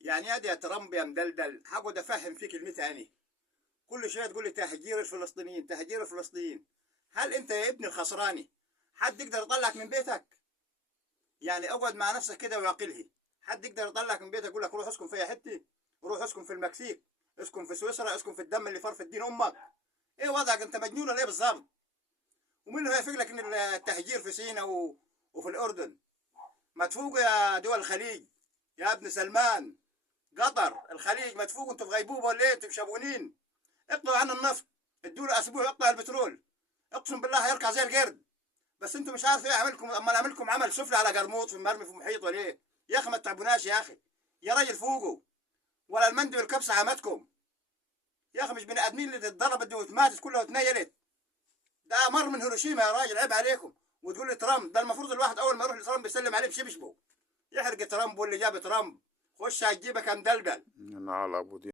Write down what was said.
يعني يا ترامب يا مدلدل هقعد افهم فيك كلمتي اني. كل شويه تقول لي تهجير الفلسطينيين تهجير الفلسطينيين. هل انت يا ابن الخسراني حد يقدر يطلعك من بيتك؟ يعني اقعد مع نفسك كده وعقلها. حد يقدر يطلعك من بيتك يقول لك روح اسكن في اي حته؟ روح اسكن في المكسيك، اسكن في سويسرا، اسكن في الدم اللي فار في الدين امك. ايه وضعك؟ انت مجنون ولا ايه بالظبط؟ ومين اللي هيفق لك ان التهجير في سيناء وفي الاردن؟ ما تفوقوا يا دول الخليج، يا ابن سلمان. قطر الخليج ما تفوقوا؟ انتوا في غيبوبه ولا ايه؟ انتوا شابونين. اقطعوا عن النفط، ادوا له اسبوع يقطع البترول، اقسم بالله هيركع زي القرد. بس انتوا مش عارف ايه اعملكم، اما اعملكم عمل سفلى على قرموط في مرمي في محيط ولا ايه؟ يا اخي ما تتعبوناش يا اخي. يا راجل فوقوا، ولا المندي والكبسه عمتكم. يا اخي مش بني ادمين اللي اتضربت وماتت كلها واتنيلت. ده مر من هيروشيما يا راجل، عيب عليكم. وتقول لي ترامب؟ ده المفروض الواحد اول ما يروح لترامب يسلم عليه بشبشبه. يحرق ترامب واللي جاب ترامب. خش هتجيبك يا مدلدل. انا على ابو دي